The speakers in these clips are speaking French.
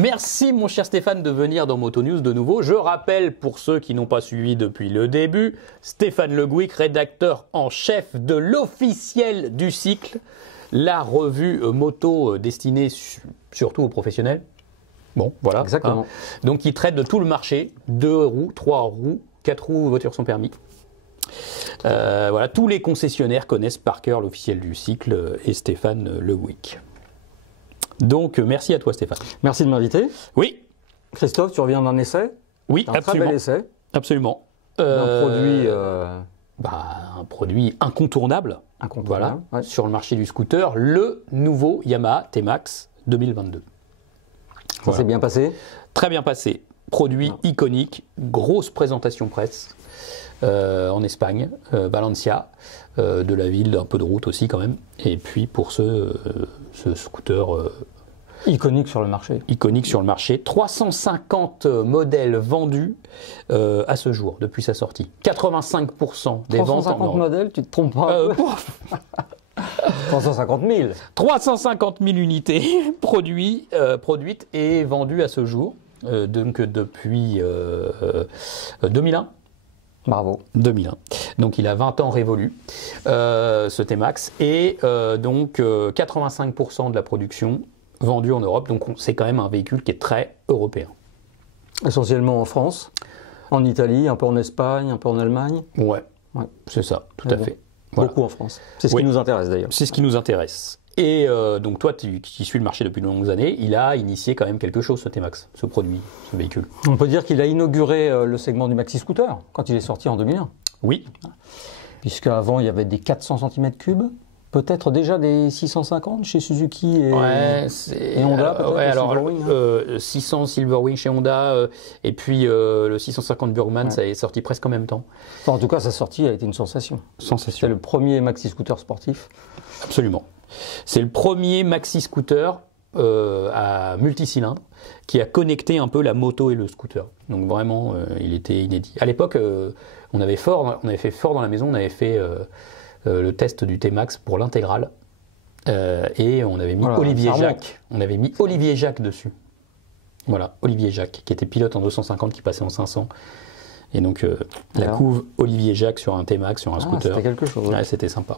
Merci mon cher Stéphane de venir dans Moto News de nouveau. Je rappelle pour ceux qui n'ont pas suivi depuis le début, Stéphane Le Gouic, rédacteur en chef de l'Officiel du cycle, la revue moto destinée surtout aux professionnels. Bon, voilà. Exactement. Donc il traite de tout le marché, 2 roues, 3 roues, 4 roues, voitures sans permis. Voilà, tous les concessionnaires connaissent par cœur l'Officiel du cycle et Stéphane Le Gouic. Donc, merci à toi, Stéphane. Merci de m'inviter. Oui. Christophe, tu reviens d'un essai? Oui, un absolument. très bel essai. Absolument. Un produit... un produit incontournable. Incontournable. Voilà, sur le marché du scooter, le nouveau Yamaha T-Max 2022. Ça s'est bien passé? Très bien passé. Produit iconique, grosse présentation presse en Espagne, Valencia, de la ville, un peu de route aussi quand même. Et puis pour ce scooter iconique sur le marché. Iconique sur le marché. 350 modèles vendus à ce jour, depuis sa sortie. 85% des ventes en 350 modèles, tu te trompes pas? 350 000. 350 000 unités produites et vendues à ce jour. Donc depuis 2001. Bravo. 2001. Donc il a 20 ans révolu, ce T-Max. Et donc 85% de la production vendue en Europe. Donc c'est quand même un véhicule qui est très européen. Essentiellement en France, en Italie, un peu en Espagne, un peu en Allemagne. Ouais. C'est ça, tout à fait. Voilà. Beaucoup en France. C'est ce qui nous intéresse d'ailleurs. C'est ce qui nous intéresse. Et donc toi, qui suis le marché depuis de longues années, il a initié quand même quelque chose, ce T-Max, ce produit, ce véhicule. On peut dire qu'il a inauguré le segment du maxi scooter quand il est sorti en 2001. Oui. Puisqu'avant, il y avait des 400 cm3, peut-être déjà des 650 chez Suzuki et Honda. Alors 600 Silverwing chez Honda, et puis le 650 Burgman, ça est sorti presque en même temps. Enfin, en tout cas, sa sortie a été une sensation. C'est le premier maxi scooter sportif. Absolument. C'est le premier maxi scooter à multicylindre qui a connecté un peu la moto et le scooter. Donc vraiment, il était inédit. À l'époque, on avait fait fort dans la maison, on avait fait le test du T-Max pour l'intégrale et on avait mis Olivier Jacques. On avait mis Olivier Jacques dessus. Voilà, Olivier Jacques, qui était pilote en 250, qui passait en 500. Et donc, la couve Olivier Jacques sur un T-Max, sur un scooter. C'était quelque chose. Ouais, c'était sympa.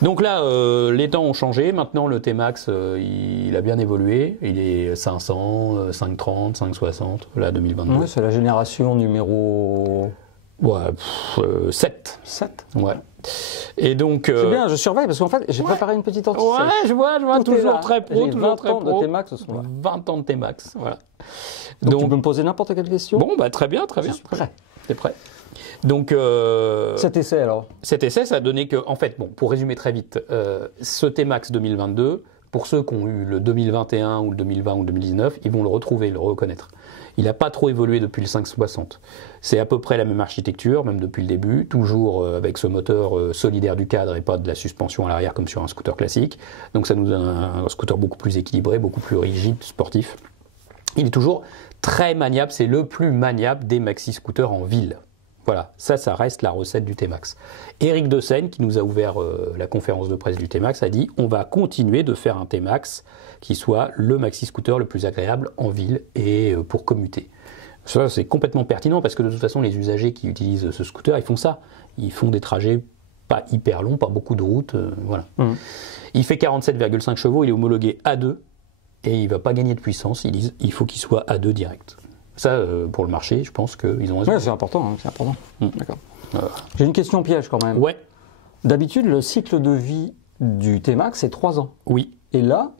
Donc là, les temps ont changé. Maintenant, le T-Max, il a bien évolué. Il est 500, 530, 560, là, 2022. Ouais, c'est la génération numéro... 7. 7 Ouais. Et donc... C'est bien, je surveille, parce qu'en fait, j'ai préparé une petite anticipation. Ouais, je vois, toujours très pro, toujours 20 très ans pro. de T-Max, ce sont là. 20 ans de T-Max, voilà. Donc, tu peux me poser n'importe quelle question? Bon, bah très bien. Je suis prêt. T'es prêt. Donc... cet essai, alors? Cet essai, ça a donné que... En fait, bon, pour résumer très vite, ce T-Max 2022, pour ceux qui ont eu le 2021 ou le 2020 ou le 2019, ils vont le retrouver, le reconnaître. Il n'a pas trop évolué depuis le 560. C'est à peu près la même architecture, même depuis le début, toujours avec ce moteur solidaire du cadre et pas de la suspension à l'arrière comme sur un scooter classique. Donc ça nous donne un scooter beaucoup plus équilibré, beaucoup plus rigide, sportif. Il est toujours très maniable, c'est le plus maniable des maxi-scooters en ville. Voilà, ça reste la recette du T-Max. Éric De Seine, qui nous a ouvert la conférence de presse du T-Max, a dit « On va continuer de faire un T-Max qui soit le maxi-scooter le plus agréable en ville et pour commuter. » Ça, c'est complètement pertinent parce que de toute façon, les usagers qui utilisent ce scooter, ils font ça. Ils font des trajets pas hyper longs, pas beaucoup de routes, voilà. Il fait 47,5 chevaux, il est homologué A2 et il ne va pas gagner de puissance. Ils disent il faut qu'il soit A2 direct. Ça, pour le marché, je pense qu'ils ont raison. Ouais, c'est important, c'est important. D'accord. J'ai une question piège quand même. Ouais. D'habitude, le cycle de vie du T-Max, c'est 3 ans. Oui. Et là,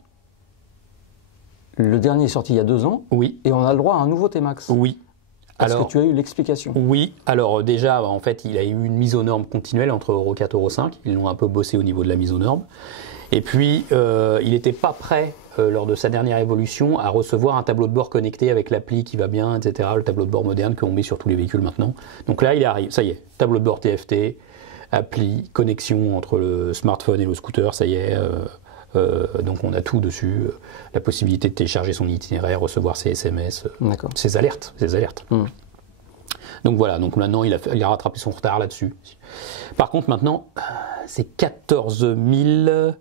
le dernier est sorti il y a 2 ans. Oui. Et on a le droit à un nouveau T-Max. Oui. Est-ce que tu as eu l'explication? Oui. Alors déjà, en fait, il a eu une mise aux normes continuelle entre Euro 4 et Euro 5. Ils l'ont un peu bossé au niveau de la mise aux normes. Et puis, il n'était pas prêt, lors de sa dernière évolution, à recevoir un tableau de bord connecté avec l'appli qui va bien, etc. Le tableau de bord moderne qu'on met sur tous les véhicules maintenant. Donc là, il arrive. Ça y est, tableau de bord TFT, appli, connexion entre le smartphone et le scooter, ça y est. Donc on a tout dessus. La possibilité de télécharger son itinéraire, recevoir ses SMS, ses alertes. Donc voilà, donc maintenant il a rattrapé son retard là-dessus. Par contre maintenant, c'est 14 000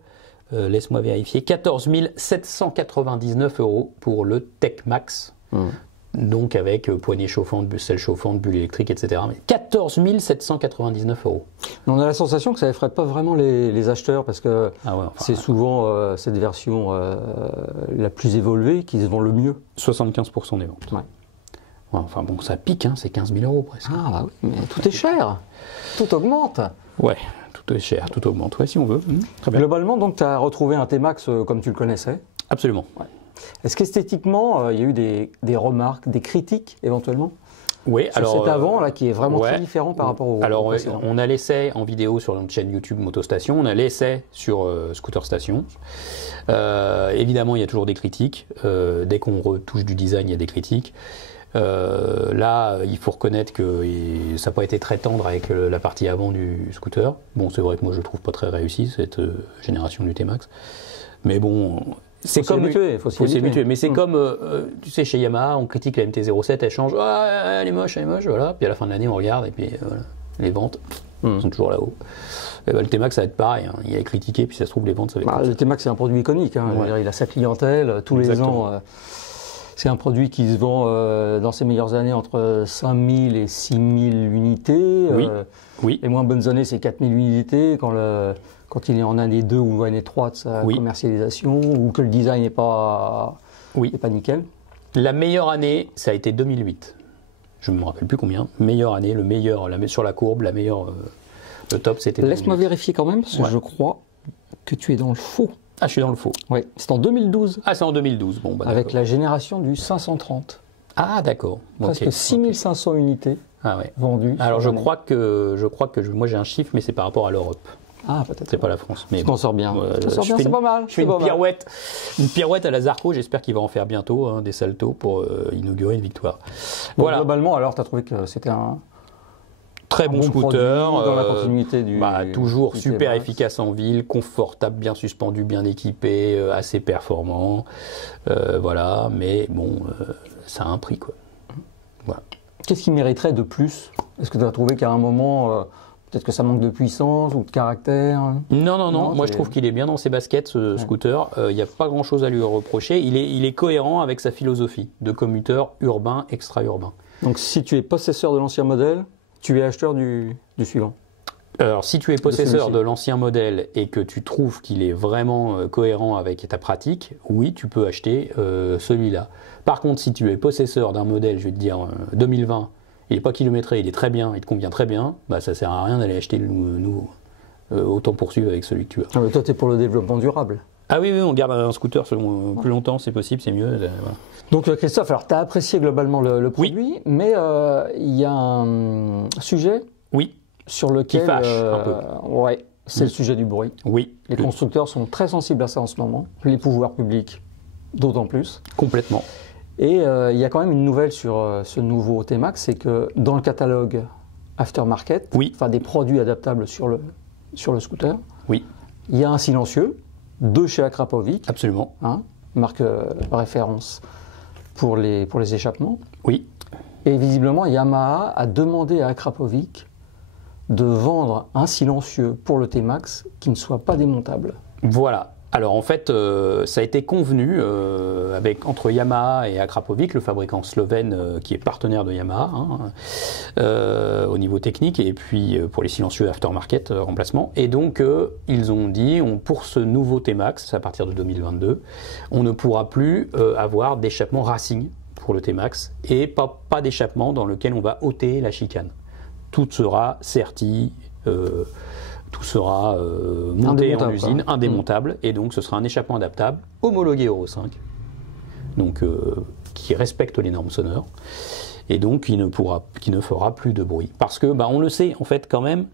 laisse-moi vérifier, 14 799 € pour le Tech Max. Donc avec poignée chauffante, selle chauffante, bulle électrique, etc. Mais 14 799 €. On a la sensation que ça effraie pas vraiment les acheteurs parce que c'est souvent cette version la plus évoluée qui se vend le mieux. 75% des ventes. Ouais. Enfin bon, ça pique, hein, c'est 15 000 € presque. Ah bah oui, mais tout est cher. Tout augmente. Ouais, tout est cher, tout augmente. Ouais, si on veut. Très bien. Globalement, donc, tu as retrouvé un T-Max comme tu le connaissais. Absolument. Ouais. Est-ce qu'esthétiquement, il y a eu des remarques, des critiques éventuellement Oui, sur alors. cet avant là qui est vraiment très différent par rapport au. Alors, on a l'essai en vidéo sur notre chaîne YouTube Motostation, on a l'essai sur Scooter Station. Évidemment, il y a toujours des critiques. Dès qu'on retouche du design, il y a des critiques. Là, il faut reconnaître que ça n'a pas été très tendre avec la partie avant du scooter. Bon, c'est vrai que moi je le trouve pas très réussi cette génération du T-Max. Mais bon. C'est comme il faut s'y habituer. Mais c'est comme, tu sais, chez Yamaha, on critique la MT-07, elle change, elle est moche, voilà. Puis à la fin de l'année, on regarde, et puis voilà, les ventes sont toujours là-haut. Et le T-Max, ça va être pareil, hein. Il est critiqué, puis ça se trouve, les ventes, ça va être. Le T-Max, c'est un produit iconique, hein. Il a sa clientèle, tous les ans. C'est un produit qui se vend dans ses meilleures années entre 5000 et 6000 unités. Les moins bonnes années, c'est 4000 unités. Quand il est en année 2 ou année 3 de sa commercialisation, ou que le design n'est pas nickel. La meilleure année, ça a été 2008. Je ne me rappelle plus combien. Meilleure année, sur la courbe, le top, c'était 2008. Laisse-moi vérifier quand même, parce que je crois que tu es dans le faux. Ah, je suis dans le faux. Oui, c'est en 2012. Ah, c'est en 2012. Bon, avec la génération du 530. Ah, d'accord. Presque 6500 unités vendues. Alors, je crois que moi j'ai un chiffre, mais c'est par rapport à l'Europe. Ah, peut-être. C'est pas la France. Mais tu t'en sors bien. C'est pas mal. Je fais une pirouette à la Zarco. J'espère qu'il va en faire bientôt des saltos pour inaugurer une victoire. Bon, voilà. Globalement, alors, tu as trouvé que c'était un très bon scooter. Dans la continuité du. Toujours super efficace en ville, confortable, bien suspendu, bien équipé, assez performant. Voilà. Mais bon, ça a un prix, quoi. Voilà. Qu'est-ce qui mériterait de plus? Est-ce que tu as trouvé qu'à un moment. Peut-être que ça manque de puissance ou de caractère. Non. Moi, je trouve qu'il est bien dans ses baskets, ce scooter. Il n'y a pas grand-chose à lui reprocher. Il est cohérent avec sa philosophie de commuteur urbain, extra-urbain. Donc, si tu es possesseur de l'ancien modèle, tu es acheteur du suivant. Alors, si tu es possesseur de l'ancien modèle et que tu trouves qu'il est vraiment cohérent avec ta pratique, oui, tu peux acheter celui-là. Par contre, si tu es possesseur d'un modèle, je vais te dire 2020, il n'est pas kilométré, il est très bien, il te convient très bien, ça ne sert à rien d'aller acheter le nouveau. Autant poursuivre avec celui que tu as. Ah, mais toi, tu es pour le développement durable. Ah oui, on garde un scooter plus longtemps, c'est possible, c'est mieux. Voilà. Donc Christophe, alors tu as apprécié globalement le produit, mais il y a un sujet sur lequel... Qui fâche un peu. Ouais, c'est le sujet du bruit. Oui. Les constructeurs sont très sensibles à ça en ce moment, les pouvoirs publics d'autant plus. Complètement. Et il y a quand même une nouvelle sur ce nouveau T-Max, c'est que dans le catalogue aftermarket, des produits adaptables sur le scooter, il y a un silencieux de chez Akrapovic. Absolument. Marque référence pour les échappements. Oui. Et visiblement, Yamaha a demandé à Akrapovic de vendre un silencieux pour le T-Max qui ne soit pas démontable. Voilà. Alors en fait, ça a été convenu entre Yamaha et Akrapovic, le fabricant slovène qui est partenaire de Yamaha au niveau technique et puis pour les silencieux aftermarket remplacement. Et donc ils ont dit, pour ce nouveau T-Max, à partir de 2022, on ne pourra plus avoir d'échappement racing pour le T-Max et pas d'échappement dans lequel on va ôter la chicane. Tout sera serti. Tout sera monté en usine, indémontable, et donc ce sera un échappement adaptable, homologué Euro 5, donc qui respecte les normes sonores, et donc qui ne fera plus de bruit. Parce que, on le sait, en fait, quand même,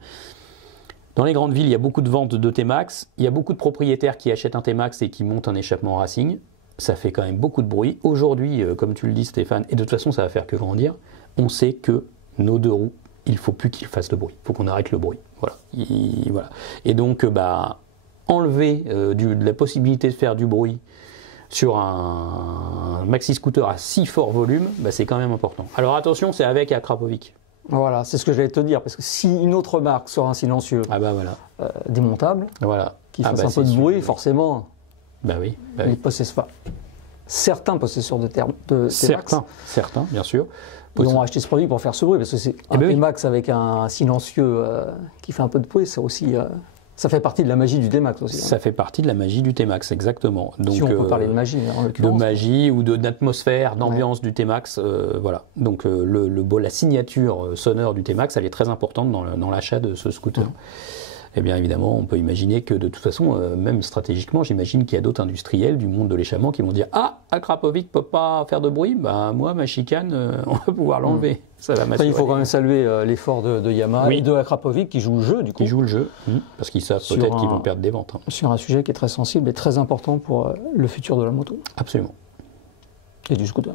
dans les grandes villes, il y a beaucoup de ventes de T-Max, il y a beaucoup de propriétaires qui achètent un T-Max et qui montent un échappement racing, ça fait quand même beaucoup de bruit. Aujourd'hui, comme tu le dis Stéphane, et de toute façon ça va faire que grandir, on sait que nos deux roues, il ne faut plus qu'ils fassent le bruit, il faut qu'on arrête le bruit. Voilà. Et donc, enlever la possibilité de faire du bruit sur un maxi scooter à si fort volume, c'est quand même important. Alors attention, c'est avec Akrapovic. Voilà, c'est ce que j'allais te dire, parce que si une autre marque sort un silencieux démontable, qui fasse un peu de bruit, forcément, les possesseurs, certains possesseurs de T-Max, certains, bien sûr, ils ont acheté ce produit pour faire ce bruit, parce que c'est un T-Max avec un silencieux qui fait un peu de bruit, c'est aussi... ça fait partie de la magie du T-Max aussi. Ça fait partie de la magie du T-Max, exactement. Donc, si on peut parler de magie, en l'occurrence. De magie ou d'atmosphère, d'ambiance du T-Max, voilà. Donc la signature sonore du T-Max, elle est très importante dans l'achat de ce scooter. Et bien évidemment, on peut imaginer que de toute façon, même stratégiquement, j'imagine qu'il y a d'autres industriels du monde de l'échappement qui vont dire « Ah, Akrapovic peut pas faire de bruit, bah moi, ma chicane, on va pouvoir l'enlever. » Ça va m'assurer. Il faut quand même saluer l'effort de Yamaha et de Akrapovic qui joue le jeu, du coup. Qui joue le jeu, parce qu'ils savent peut-être qu'ils vont perdre des ventes. Sur un sujet qui est très sensible et très important pour le futur de la moto. Absolument. Et du scooter.